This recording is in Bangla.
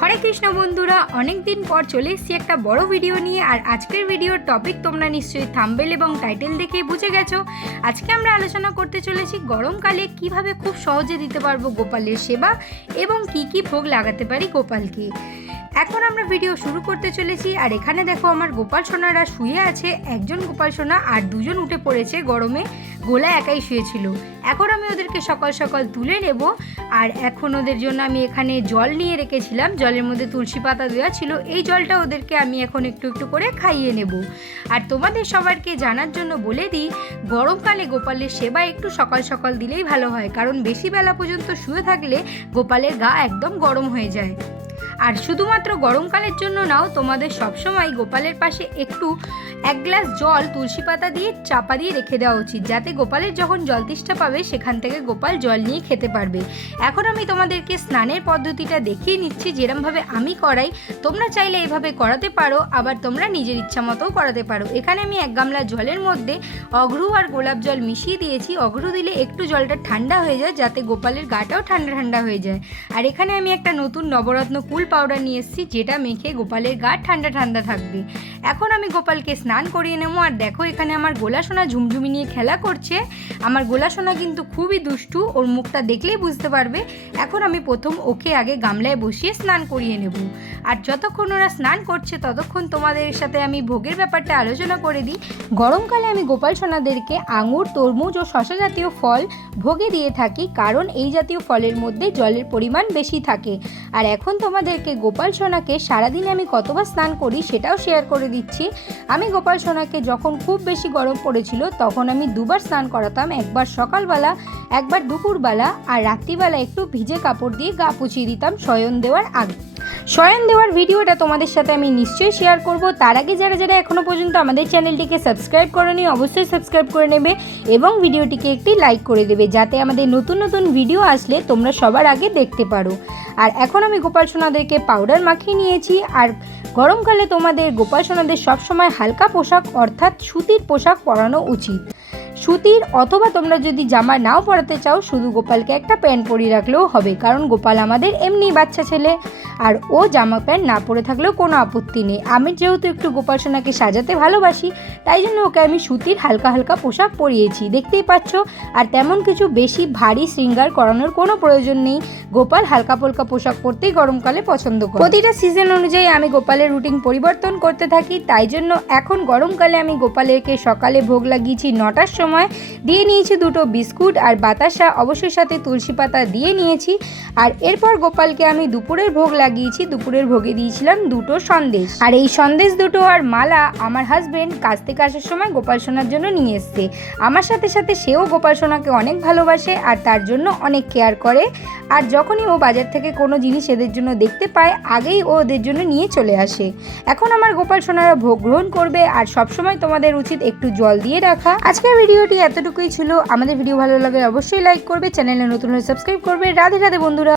হরে কৃষ্ণ বন্ধুরা অনেক দিন পর চলে এসেছি একটা বড় ভিডিও নিয়ে, আর আজকের ভিডিওর টপিক তোমরা নিশ্চয়ই থাম্বেল এবং টাইটেল দেখেই বুঝে গেছো। আজকে আমরা আলোচনা করতে চলেছি গরমকালে কীভাবে খুব সহজে দিতে পারব গোপালের সেবা এবং কি কি ভোগ লাগাতে পারি গোপালকে। এখন আমরা ভিডিও শুরু করতে চলেছি, আর এখানে দেখো আমার গোপাল সোনারা শুয়ে আছে, একজন গোপাল সোনা আর দুজন উঠে পড়েছে গরমে, গোলা একাই শুয়েছিল। এখন আমি ওদেরকে সকাল সকাল তুলে নেব, আর এখন ওদের জন্য আমি এখানে জল নিয়ে রেখেছিলাম, জলের মধ্যে তুলসী পাতা দেওয়া ছিল, এই জলটা ওদেরকে আমি এখন একটু একটু করে খাইয়ে নেব। আর তোমাদের সবারকে জানার জন্য বলে দিই, গরমকালে গোপালের সেবা একটু সকাল সকাল দিলেই ভালো হয়, কারণ বেশি বেলা পর্যন্ত শুয়ে থাকলে গোপালের গা একদম গরম হয়ে যায়। আর শুধুমাত্র গরমকালের জন্য নাও তোমাদের সবসময় গোপালের পাশে একটু এক গ্লাস জল তুলসী পাতা দিয়ে চাপা দিয়ে রেখে দেওয়া উচিত, যাতে গোপালের যখন জল তেষ্টা পাবে, সেখান থেকে গোপাল জল নিয়ে খেতে পারবে। এখন আমি তোমাদেরকে স্নানের পদ্ধতিটা দেখিয়ে নিচ্ছি, যেরমভাবে আমি করাই। তোমরা চাইলে এভাবে করাতে পারো, আবার তোমরা নিজের ইচ্ছা মতোও করাতে পারো। এখানে আমি এক গামলা জলের মধ্যে অঘ্রু আর গোলাপ জল মিশিয়ে দিয়েছি। অঘ্রু দিলে একটু জলটা ঠান্ডা হয়ে যায়, যাতে গোপালের গাটাও ঠান্ডা ঠান্ডা হয়ে যায়। আর এখানে আমি একটা নতুন নবরত্ন কুল পাউডার নিয়ে এসেছি, যেটা মেখে গোপালের গা ঠান্ডা ঠান্ডা থাকবে। এখন আমি গোপালকে স্নান করিয়ে নেব। আর দেখো, এখানে আমার গোলা সোনা ঝুমঝুমি নিয়ে খেলা করছে। আমার গোলা সোনা কিন্তু খুবই দুষ্টু, ওর মুখটা দেখলেই বুঝতে পারবে। এখন আমি প্রথম ওকে আগে গামলায় বসিয়ে স্নান করিয়ে নেব। আর যতক্ষণ ওরা স্নান করছে, ততক্ষণ তোমাদের সাথে আমি ভোগের ব্যাপারটা আলোচনা করে দিই। গরমকালে আমি গোপাল সোনাদেরকে আঙুর, তরমুজ ও শশা জাতীয় ফল ভোগে দিয়ে থাকি, কারণ এই জাতীয় ফলের মধ্যে জলের পরিমাণ বেশি থাকে। আর এখন তোমাদেরকে গোপাল সোনাকে সারাদিন আমি কতবার স্নান করি সেটাও শেয়ার করে দিচ্ছি। আমি গোপাল সোনাকে যখন খুব বেশি গরম পড়েছিল, তখন আমি দুবার স্নান করাতাম, একবার সকালবেলা, একবার দুপুরবেলা, আর রাত্রিবেলা একটু ভিজে কাপড় দিয়ে গা পুছিয়ে দিতাম শয়ন দেওয়ার আগে। শয়ন দেওয়ার ভিডিওটা তোমাদের সাথে আমি নিশ্চয়ই শেয়ার করব। তার আগে যারা যারা এখনও পর্যন্ত আমাদের চ্যানেলটিকে সাবস্ক্রাইব করনি, অবশ্যই সাবস্ক্রাইব করে নেবে এবং ভিডিওটিকে একটি লাইক করে দেবে, যাতে আমাদের নতুন নতুন ভিডিও আসলে তোমরা সবার আগে দেখতে পারো। আর এখন আমি গোপাল সোনাদেরকে পাউডার মাখিয়ে নিয়েছি, আর গরমকালে তোমাদের গোপাল সোনাদের সবসময় হালকা পোশাক অর্থাৎ সুতির পোশাক পরানো উচিত। সুতির অথবা তোমরা যদি জামা নাও পরাতে চাও, শুধু গোপালকে একটা প্যান্ট পরিয়ে রাখলেও হবে, কারণ গোপাল আমাদের এমনি বাচ্চা ছেলে, আর ও জামা প্যান্ট না পরে থাকলেও কোনো আপত্তি নেই। আমি যেহেতু একটু গোপাল সোনাকে সাজাতে ভালোবাসি, তাই জন্য ওকে আমি সুতির হালকা হালকা পোশাক পরিয়েছি। দেখতেই পাচ্ছ, আর তেমন কিছু বেশি ভারী শৃঙ্গার করানোর কোনো প্রয়োজন নেই। গোপাল হালকা পোলকা পোশাক পরতেই গরমকালে পছন্দ করে। প্রতিটা সিজন অনুযায়ী আমি গোপালের রুটিন পরিবর্তন করতে থাকি, তাই জন্য এখন গরমকালে আমি গোপালেরকে সকালে ভোগ লাগিয়েছি নটার সময়। দিয়ে নিয়েছি দুটো বিস্কুট আর বাতাসা অবশ্যই সাথে তুলসী পাতা দিয়ে নিয়েছি। আর এরপর গোপালকে আমি দুপুরের ভোগ লাগিয়েছি, দুপুরের ভোগে দিয়েছিলাম দুটো সন্দেশ। আর এই সন্দেশ দুটো আর মালা আমার হাজবেন্ড কাছ থেকে আসার সময় গোপাল সোনার জন্য নিয়ে এসছে। আমার সাথে সাথে সেও গোপাল সোনাকে অনেক ভালোবাসে আর তার জন্য অনেক কেয়ার করে। আর যখনই ও বাজার থেকে কোনো জিনিস এদের জন্য দেখতে পায়, আগেই ও ওদের জন্য নিয়ে চলে আসে। এখন আমার গোপাল সোনারা ভোগ গ্রহণ করবে আর সবসময় তোমাদের উচিত একটু জল দিয়ে রাখা। আজকের ভিডিওটি এতটুকুই ছিল। আমাদের ভিডিও ভালো লাগলে অবশ্যই লাইক করবে, চ্যানেলে নতুন হলে সাবস্ক্রাইব করবে। রাধে রাধে বন্ধুরা।